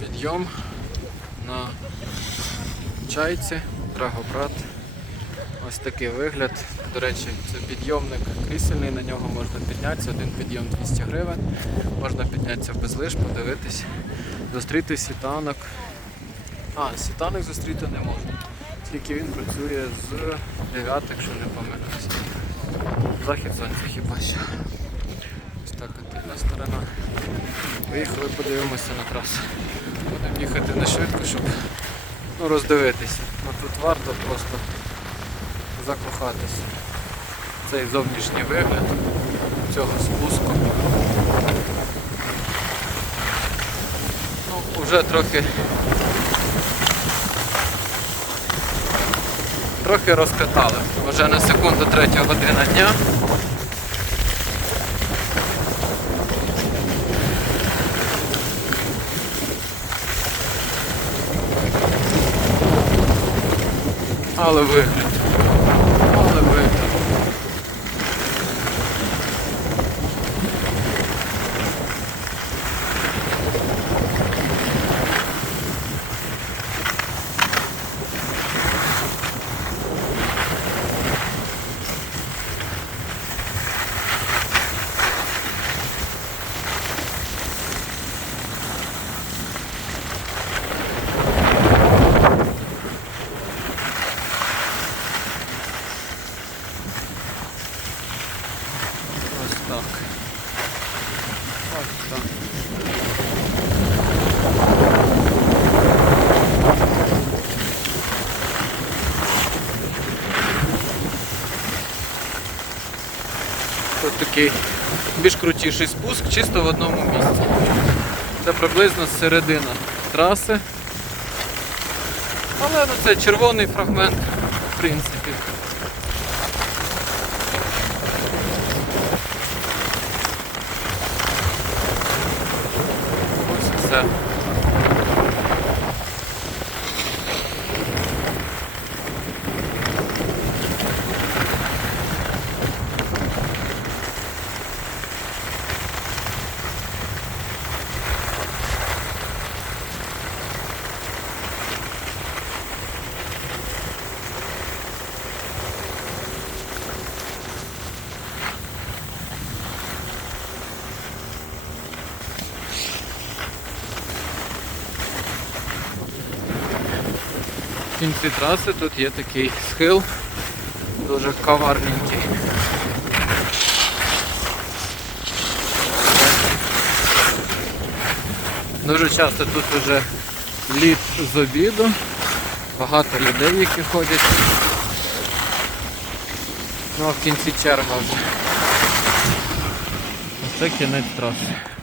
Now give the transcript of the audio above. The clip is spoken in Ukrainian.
підйом на чайці, Драгобрат. Ось такий вигляд. До речі, це підйомник крісельний, на нього можна піднятися. Один підйом 200 гривень. Можна піднятися без лиш, подивитись, зустріти світанок. А, світанок зустріти не можна. Тільки він працює з 9, якщо не помиляюся. Захід сонця хіба що. Так активна сторона. Виїхали, подивимося на трасу. Будемо їхати не швидко, щоб ну, роздивитися. Ну, тут варто просто закохатися. Цей зовнішній вигляд цього спуску. Ну, вже трохи трохи розкатали. Вже на секунду третя година дня. Але вигляд. Але вигляд. Ось так. Ось так. Тут такий більш крутіший спуск чисто в одному місці. Це приблизно середина траси. Але ну, це червоний фрагмент, в принципі. Ось В кінці траси тут є такий схил, дуже коварненький. Дуже часто тут вже лід з обіду, багато людей, які ходять. Ну а в кінці черга вже. Це кінець траси.